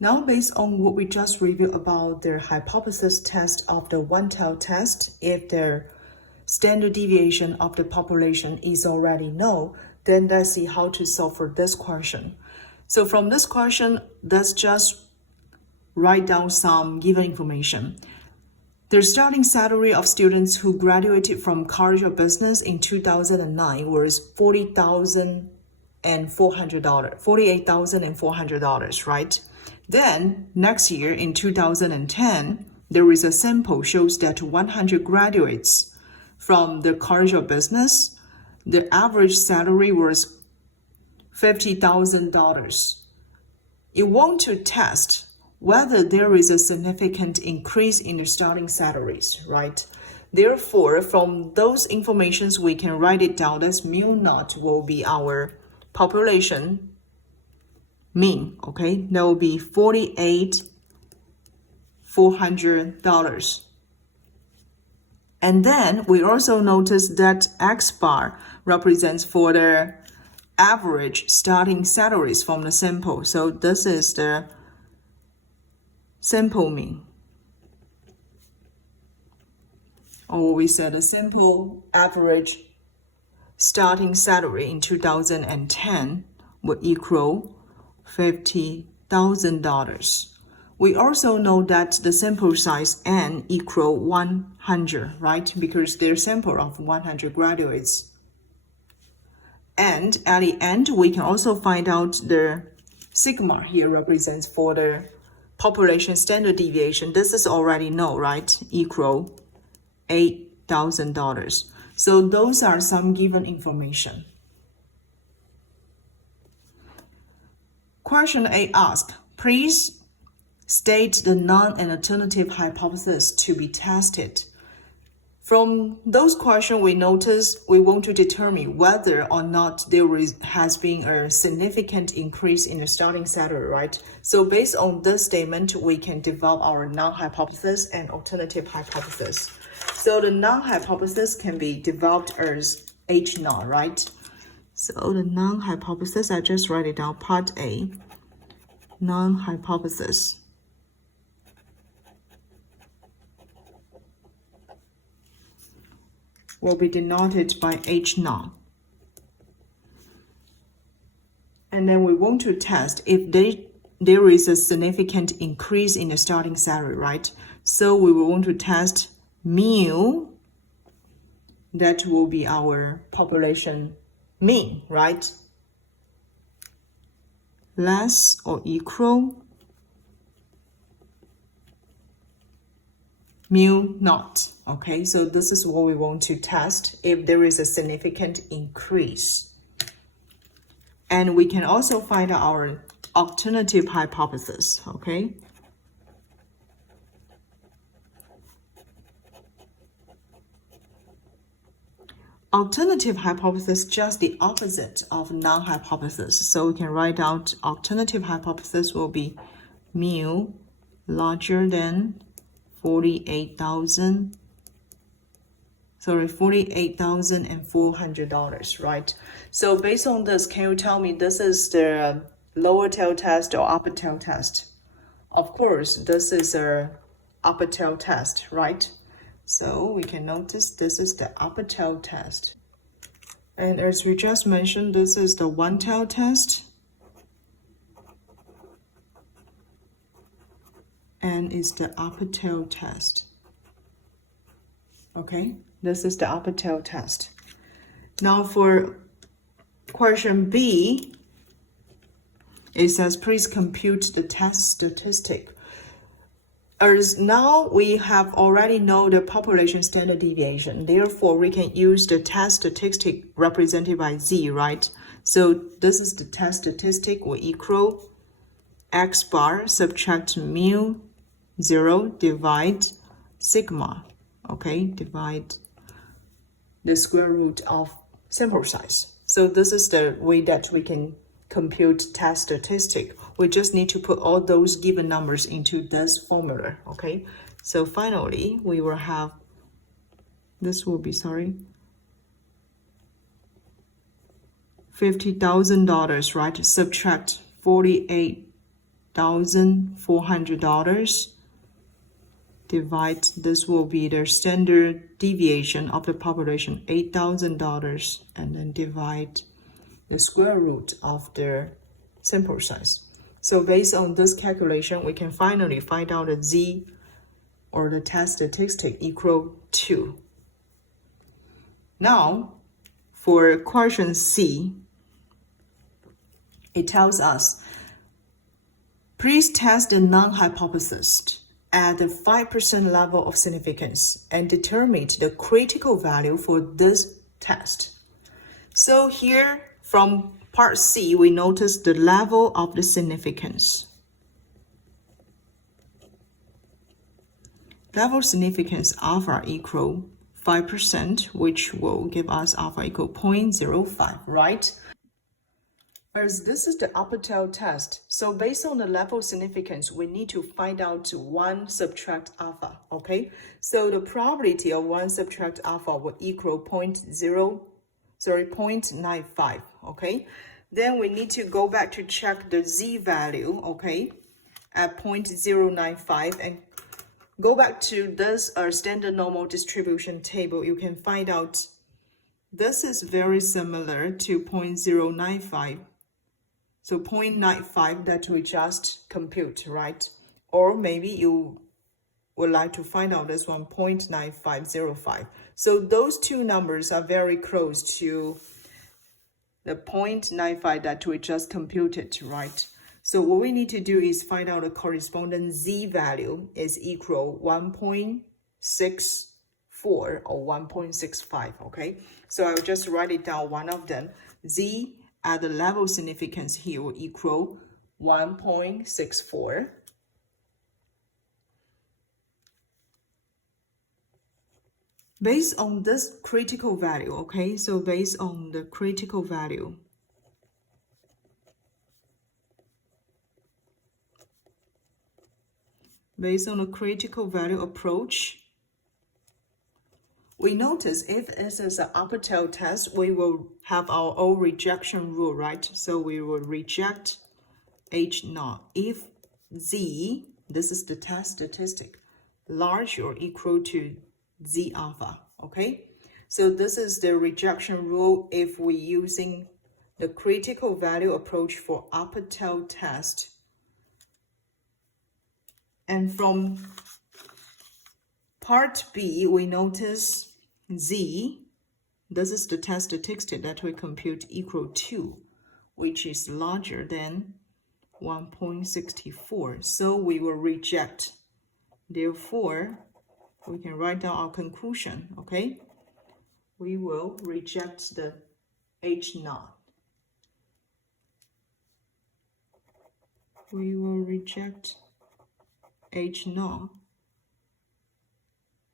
Now, based on what we just reviewed about the hypothesis test of the one-tailed test, if the standard deviation of the population is already known, then let's see how to solve for this question. So from this question, let's just write down some given information. The starting salary of students who graduated from College of Business in 2009 was $48,400, right? Then, next year in 2010, there is a sample shows that 100 graduates from the College of Business, the average salary was $50,000. You want to test whether there is a significant increase in the starting salaries, right? Therefore, from those informations, we can write it down as mu naught will be our population mean, okay? That will be $48,400. And then we also notice that X bar represents for the average starting salaries from the sample. So this is the sample mean. Or we said a simple average starting salary in 2010 would equal $50,000. We also know that the sample size n equal 100, right? Because they're sample of 100 graduates. And at the end, we can also find out the sigma here represents for the population standard deviation. This is already known, right? Equal $8,000. So those are some given information. Question 8 asks, please state the non and alternative hypothesis to be tested. From those questions, we notice we want to determine whether or not there has been a significant increase in the starting salary, right? So based on this statement, we can develop our non-hypothesis and alternative hypothesis. So the non-hypothesis can be developed as H0, right? So the non-hypothesis, I just write it down, part A, non-hypothesis. Will be denoted by H0. And then we want to test if there is a significant increase in the starting salary, right? So we will want to test mu, that will be our population mean, right? Less or equal mu naught. Okay, so this is what we want to test if there is a significant increase. And we can also find out our alternative hypothesis, okay? Alternative hypothesis just the opposite of non-hypothesis. So we can write out alternative hypothesis will be mu larger than $48,400, right? So based on this, can you tell me this is the lower tail test or upper tail test? Of course, this is a upper tail test, right? So we can notice this is the upper tail test. And as we just mentioned, this is the one tail test. And it's the upper tail test. Okay, this is the upper tail test. Now for question B, it says, please compute the test statistic. As now we have already know the population standard deviation. Therefore, we can use the test statistic represented by Z, right? So this is the test statistic will equal X bar subtract mu 0 divide sigma, okay, divide the square root of sample size. So this is the way that we can compute test statistic. We just need to put all those given numbers into this formula, okay? So finally, we will have, this will be, $50,000, right? Subtract $48,000 $8,400 divide, this will be the standard deviation of the population, $8,000, and then divide the square root of the sample size. So based on this calculation, we can finally find out the Z or the test statistic equal 2. Now, for question C, it tells us, please test the non-hypothesis at the 5% level of significance and determine the critical value for this test. So here from part C, we notice the level of the significance. Level significance alpha equal 5%, which will give us alpha equal 0.05, right? As this is the upper tail test, so based on the level significance, we need to find out 1 subtract alpha, okay? So the probability of 1 subtract alpha will equal 0.95, okay? Then we need to go back to check the Z value, okay, at 0.095, and go back to this standard normal distribution table. You can find out this is very similar to 0.095. So 0.95 that we just compute, right? Or maybe you would like to find out this one, 0.9505. So those two numbers are very close to the 0.95 that we just computed, right? So what we need to do is find out the corresponding Z value is equal 1.64 or 1.65, okay? So I'll just write it down, one of them. Z at the level significance here will equal 1.64. Based on this critical value, okay, so based on the critical value, approach, we notice if this is an upper tail test, we will have our own rejection rule, right? So we will reject H0 if Z, this is the test statistic, large or equal to Z alpha, okay? So this is the rejection rule if we're using the critical value approach for upper tail test. And from part B, we notice Z, this is the test statistic that we compute equal to, which is larger than 1.64. So we will reject. Therefore, we can write down our conclusion, okay? We will reject the H0. We will reject H0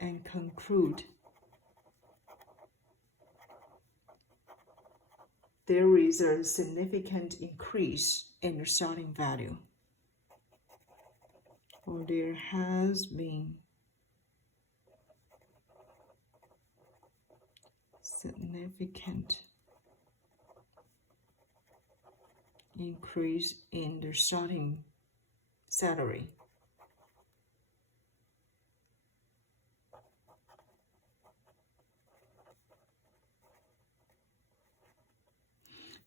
and conclude there is a significant increase in the starting value, or there has been significant increase in the starting salary.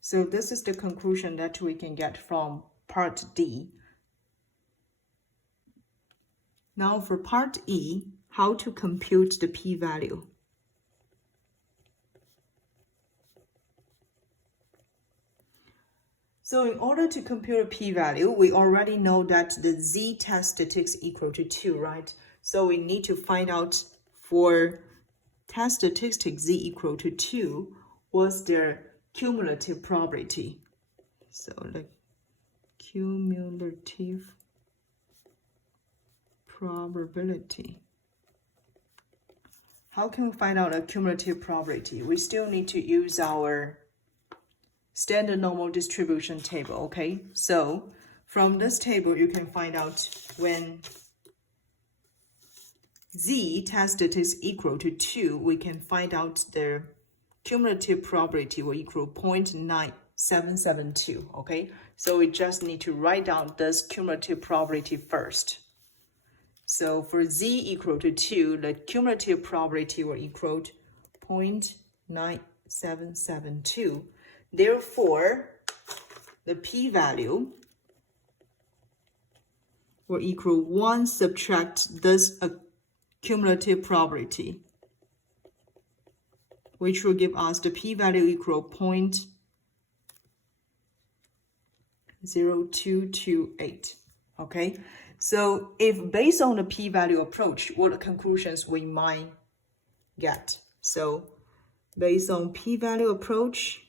So this is the conclusion that we can get from part D. Now for part E, how to compute the p-value. So in order to compute a p-value, we already know that the Z test statistics equal to 2, right? So we need to find out for test statistics Z equal to 2, what's their cumulative probability. So the cumulative probability. How can we find out a cumulative probability? We still need to use our standard normal distribution table, okay? So from this table, you can find out when Z test statistics equal to 2, we can find out the cumulative probability will equal 0.9772, okay? So we just need to write down this cumulative probability first. So for z equal to 2, the cumulative probability will equal to 0.9772. Therefore, the p-value will equal 1 subtract this cumulative probability, which will give us the p-value equal 0.0228. Okay, so if based on the p-value approach, what conclusions we might get? So based on p-value approach,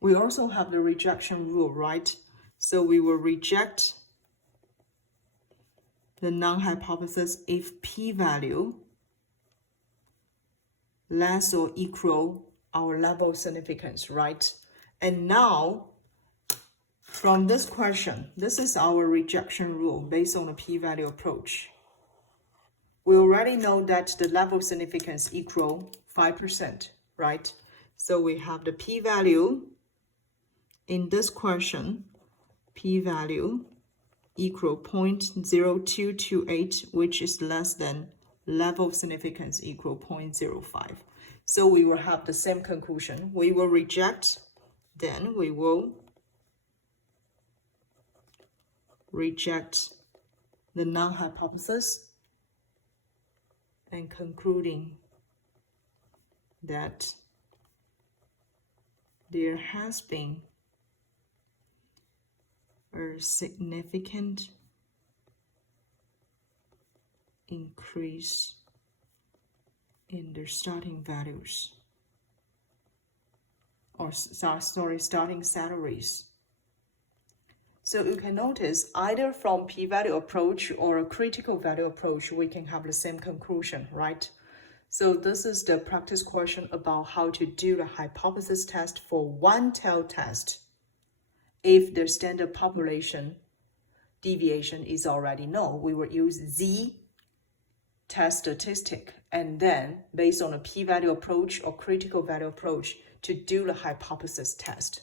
we also have the rejection rule, right? So we will reject the non-hypothesis if p-value less or equal our level of significance, right? And now, from this question, this is our rejection rule based on the p-value approach. We already know that the level of significance equal 5%, right? So we have the p-value in this question, p-value equal 0.0228, which is less than level of significance equal 0.05. So we will have the same conclusion. We will reject, then we will reject the non-hypothesis and concluding that there has been a significant increase in the starting values, or starting salaries. So you can notice either from p-value approach or a critical value approach, we can have the same conclusion, right? So this is the practice question about how to do the hypothesis test for one-tailed test if the standard population deviation is already known. We will use z test statistic, and then based on a p-value approach or critical value approach to do the hypothesis test.